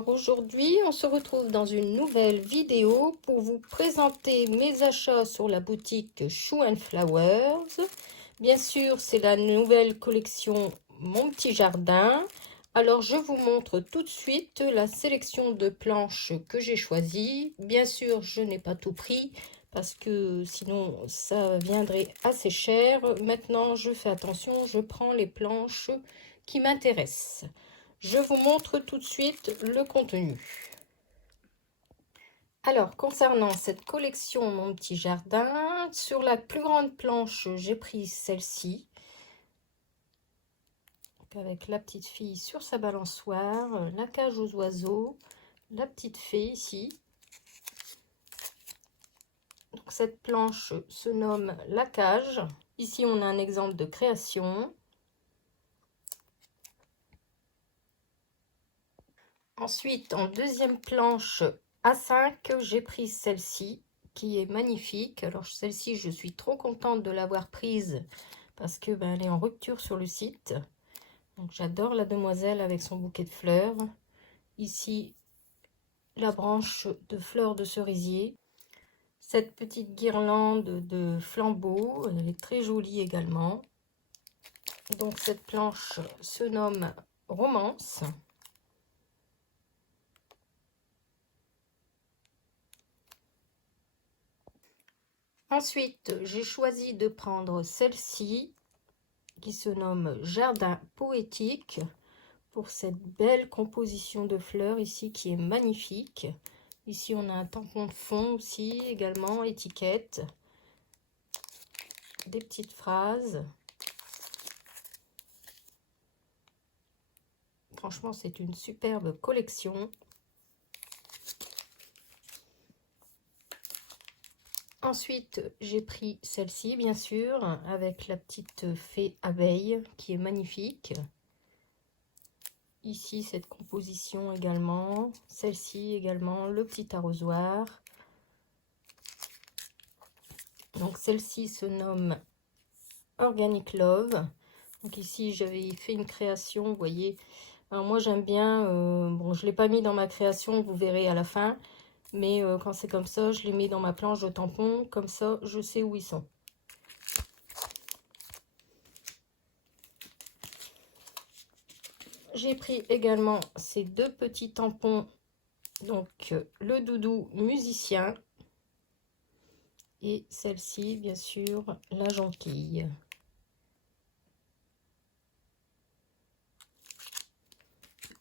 Alors aujourd'hui, on se retrouve dans une nouvelle vidéo pour vous présenter mes achats sur la boutique Shoe & Flowers. Bien sûr, c'est la nouvelle collection Mon Petit Jardin. Alors je vous montre tout de suite la sélection de planches que j'ai choisies. Bien sûr, je n'ai pas tout pris parce que sinon ça viendrait assez cher. Maintenant, je fais attention, je prends les planches qui m'intéressent. Je vous montre tout de suite le contenu. Alors, concernant cette collection Mon Petit Jardin, sur la plus grande planche, j'ai pris celle-ci. Avec la petite fille sur sa balançoire, la cage aux oiseaux, la petite fée ici. Donc, cette planche se nomme la cage. Ici, on a un exemple de création. Ensuite, en deuxième planche A5, j'ai pris celle-ci qui est magnifique. Alors celle-ci, je suis trop contente de l'avoir prise parce que elle est en rupture sur le site. Donc j'adore la demoiselle avec son bouquet de fleurs. Ici, la branche de fleurs de cerisier. Cette petite guirlande de flambeaux, elle est très jolie également. Donc cette planche se nomme Romance. Ensuite, j'ai choisi de prendre celle-ci qui se nomme Jardin Poétique pour cette belle composition de fleurs ici qui est magnifique. Ici, on a un tampon de fond aussi, également, étiquette, des petites phrases. Franchement, c'est une superbe collection. Ensuite, j'ai pris celle-ci, bien sûr, avec la petite fée abeille qui est magnifique. Ici, cette composition également. Celle-ci également, le petit arrosoir. Donc, celle-ci se nomme Organic Love. Donc, ici, j'avais fait une création, vous voyez. Alors, moi, j'aime bien, bon, je ne l'ai pas mis dans ma création, vous verrez à la fin. Mais quand c'est comme ça, je les mets dans ma planche de tampon. Comme ça, je sais où ils sont. J'ai pris également ces deux petits tampons. Donc, le doudou musicien. Et celle-ci, bien sûr, la jonquille.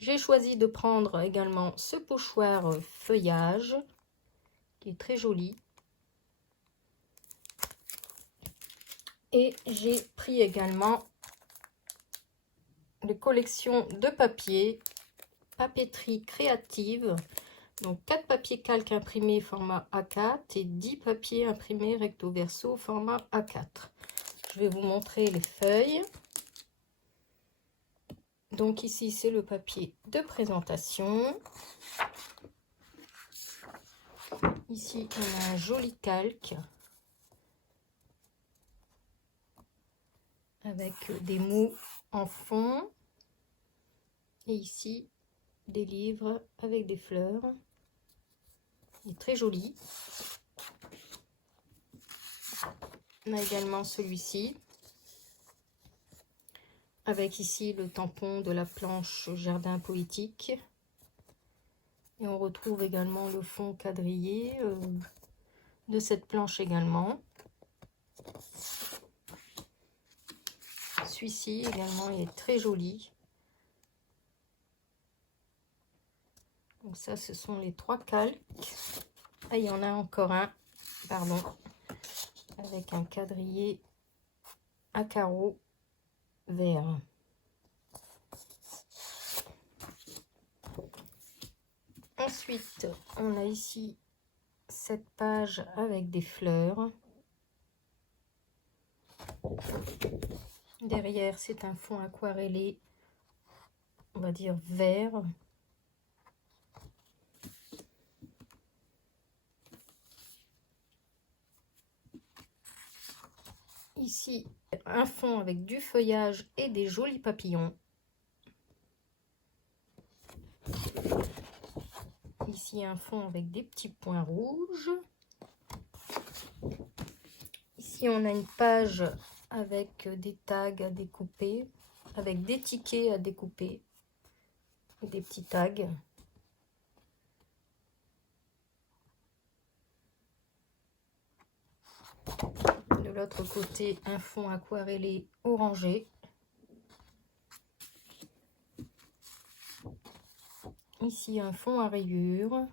J'ai choisi de prendre également ce pochoir feuillage qui est très joli. Et j'ai pris également les collections de papier, papeterie créative. Donc 4 papiers calques imprimés format A4 et 10 papiers imprimés recto verso format A4. Je vais vous montrer les feuilles. Donc ici, c'est le papier de présentation. Ici, on a un joli calque avec des mots en fond. Et ici, des livres avec des fleurs. Il est très joli. On a également celui-ci. Avec ici le tampon de la planche Jardin Poétique. Et on retrouve également le fond quadrillé de cette planche également. Celui-ci également il est très joli. Donc ça, ce sont les 3 calques. Ah, il y en a encore un, pardon, avec un quadrillé à carreaux vert. Ensuite, on a ici cette page avec des fleurs. Derrière, c'est un fond aquarellé, on va dire vert. Ici, un fond avec du feuillage et des jolis papillons. Ici un fond avec des petits points rouges. Ici on a une page avec des tags à découper, avec des tickets à découper, et des petits tags. De l'autre côté, un fond aquarellé orangé. Ici un fond à rayures.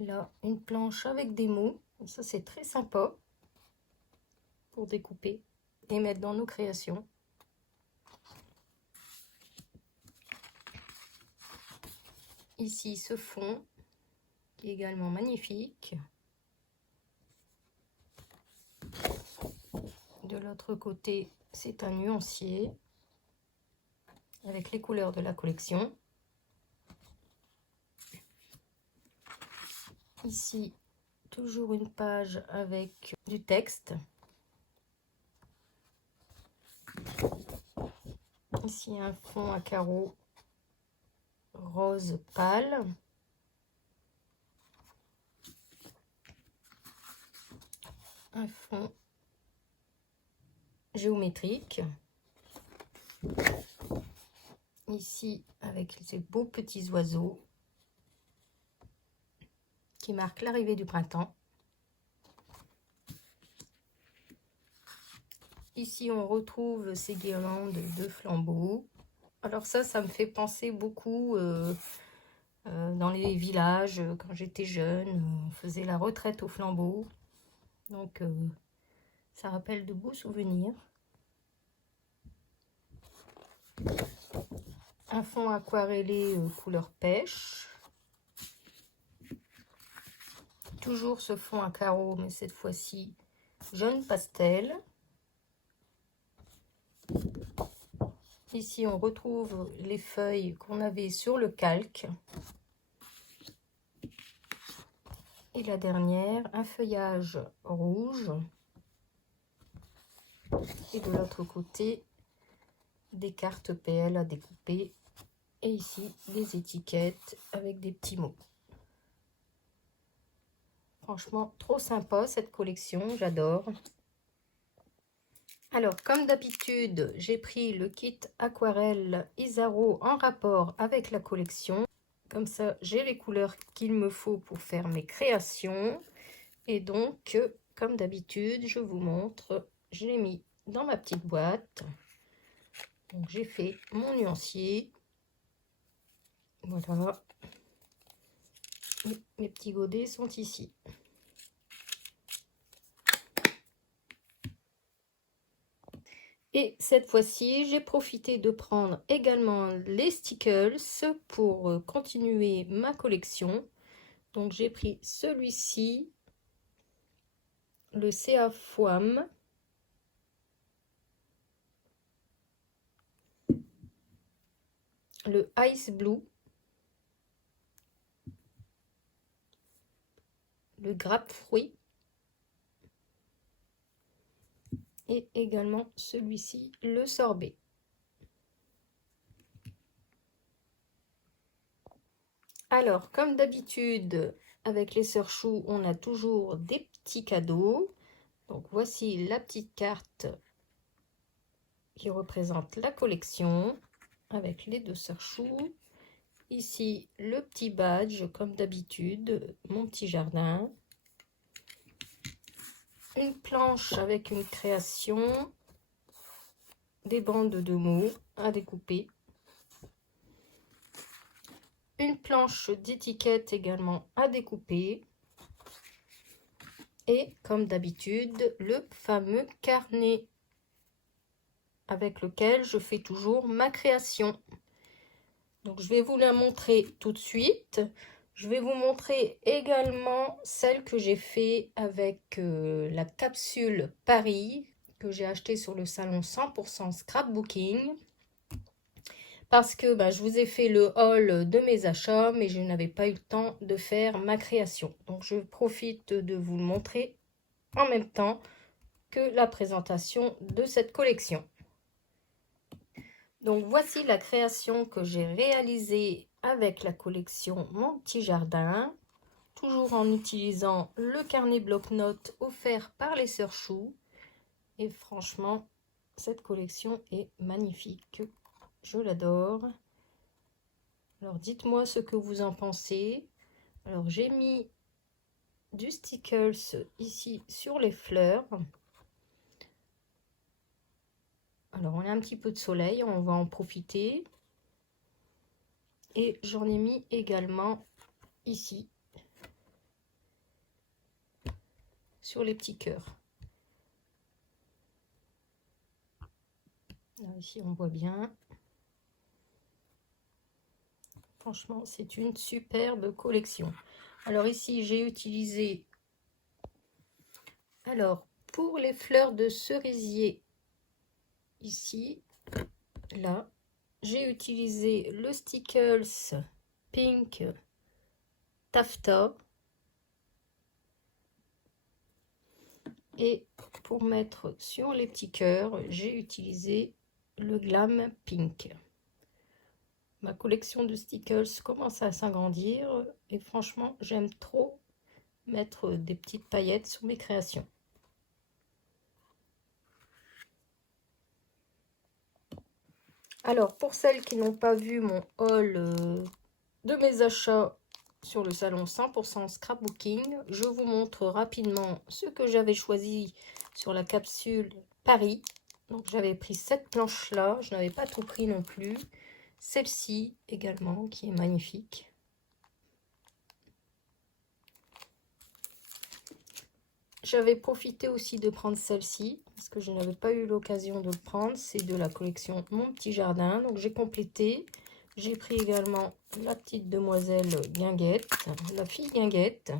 Là, une planche avec des mots. Ça, c'est très sympa pour découper et mettre dans nos créations. Ici, ce fond qui est également magnifique. De l'autre côté, c'est un nuancier avec les couleurs de la collection. Ici, toujours une page avec du texte. Ici, un fond à carreaux rose pâle. Un fond géométrique. Ici, avec ces beaux petits oiseaux qui marquent l'arrivée du printemps. Ici, on retrouve ces guirlandes de flambeaux. Alors ça me fait penser beaucoup dans les villages, quand j'étais jeune, on faisait la retraite aux flambeaux. Donc, ça rappelle de beaux souvenirs. Un fond aquarellé couleur pêche. Toujours ce fond à carreaux, mais cette fois-ci jaune pastel. Ici, on retrouve les feuilles qu'on avait sur le calque. Et la dernière, un feuillage rouge. Et de l'autre côté, des cartes PL à découper. Et ici, des étiquettes avec des petits mots. Franchement, trop sympa cette collection, j'adore. Alors, comme d'habitude, j'ai pris le kit aquarelle Isaro en rapport avec la collection. Comme ça, j'ai les couleurs qu'il me faut pour faire mes créations. Et donc, comme d'habitude, je vous montre, je l'ai mis dans ma petite boîte. Donc, j'ai fait mon nuancier. Voilà. Et mes petits godets sont ici. Et cette fois-ci, j'ai profité de prendre également les stickers pour continuer ma collection. Donc, j'ai pris celui-ci, le CA Foam. Le Ice Blue. Le grappe fruit. Et également celui-ci, le sorbet. Alors, comme d'habitude, avec les sœurs Chou, on a toujours des petits cadeaux. Donc, voici la petite carte qui représente la collection avec les deux sœurs Chou. Ici, le petit badge, comme d'habitude, mon petit jardin. Une planche avec une création, des bandes de mots à découper. Une planche d'étiquette également à découper. Et comme d'habitude, le fameux carnet avec lequel je fais toujours ma création. Donc je vais vous la montrer tout de suite. Je vais vous montrer également celle que j'ai fait avec la capsule Paris que j'ai acheté sur le salon 100% scrapbooking. Parce que je vous ai fait le haul de mes achats, mais je n'avais pas eu le temps de faire ma création. Donc, je profite de vous le montrer en même temps que la présentation de cette collection. Donc voici la création que j'ai réalisée avec la collection Mon Petit Jardin, toujours en utilisant le carnet bloc-notes offert par les Sœurs Chou. Et franchement, cette collection est magnifique. Je l'adore. Alors dites-moi ce que vous en pensez. Alors j'ai mis du stickers ici sur les fleurs. Alors on a un petit peu de soleil, on va en profiter. Et j'en ai mis également ici sur les petits cœurs. Là, ici on voit bien. Franchement, c'est une superbe collection. Alors ici, j'ai utilisé, alors pour les fleurs de cerisier, ici, là, j'ai utilisé le Stickles Pink Taffeta. Et pour mettre sur les petits cœurs, j'ai utilisé le Glam Pink. Ma collection de stickers commence à s'agrandir et franchement, j'aime trop mettre des petites paillettes sur mes créations. Alors, pour celles qui n'ont pas vu mon haul de mes achats sur le salon 100% scrapbooking, je vous montre rapidement ce que j'avais choisi sur la capsule Paris. Donc, j'avais pris cette planche-là, je n'avais pas tout pris non plus. Celle-ci également, qui est magnifique. J'avais profité aussi de prendre celle-ci, parce que je n'avais pas eu l'occasion de le prendre. C'est de la collection Mon Petit Jardin. Donc j'ai complété. J'ai pris également la petite demoiselle Guinguette, la fille Guinguette.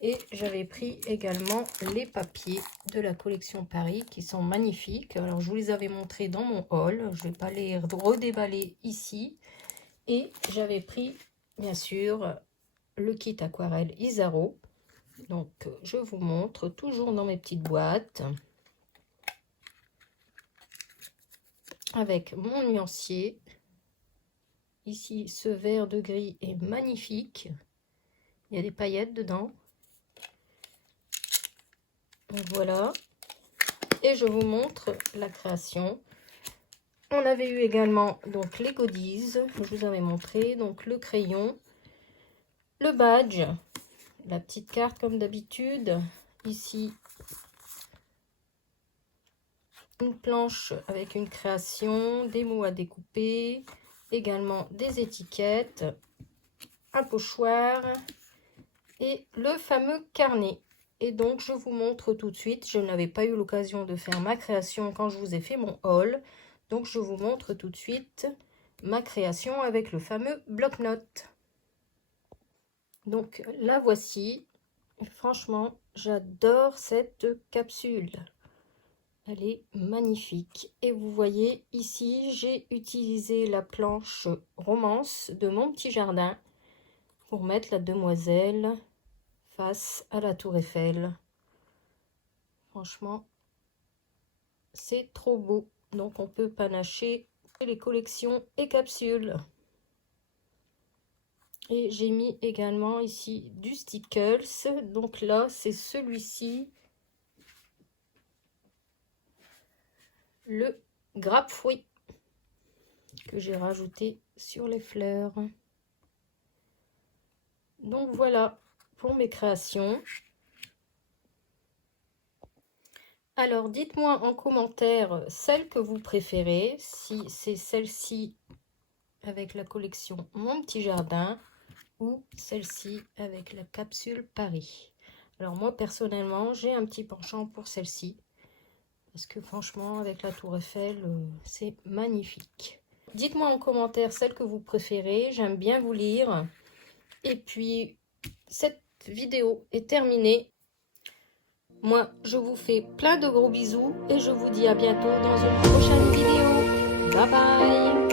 Et j'avais pris également les papiers de la collection Paris, qui sont magnifiques. Alors je vous les avais montrés dans mon haul. Je ne vais pas les redéballer ici. Et j'avais pris, bien sûr, le kit aquarelle Isaro. Donc, je vous montre, toujours dans mes petites boîtes, avec mon nuancier. Ici, ce vert de gris est magnifique. Il y a des paillettes dedans. Donc, voilà. Et je vous montre la création. On avait eu également donc les goodies, je vous avais montré. Donc, le crayon, le badge, la petite carte comme d'habitude. Ici, une planche avec une création, des mots à découper, également des étiquettes, un pochoir et le fameux carnet. Et donc je vous montre tout de suite, je n'avais pas eu l'occasion de faire ma création quand je vous ai fait mon haul, donc je vous montre tout de suite ma création avec le fameux bloc-notes. Donc la voici. Franchement, j'adore cette capsule. Elle est magnifique. Et vous voyez ici, j'ai utilisé la planche romance de Mon Petit Jardin pour mettre la demoiselle face à la tour Eiffel. Franchement, c'est trop beau. Donc on peut panacher les collections et capsules. Et j'ai mis également ici du stickers. Donc là, c'est celui-ci. Le grappe-fruit que j'ai rajouté sur les fleurs. Donc voilà pour mes créations. Alors dites-moi en commentaire celle que vous préférez, si c'est celle-ci avec la collection Mon Petit Jardin ou celle-ci avec la capsule Paris. Alors moi personnellement j'ai un petit penchant pour celle-ci. Parce que franchement, avec la tour Eiffel, c'est magnifique. Dites-moi en commentaire celle que vous préférez. J'aime bien vous lire. Et puis, cette vidéo est terminée. Moi, je vous fais plein de gros bisous. Et je vous dis à bientôt dans une prochaine vidéo. Bye bye!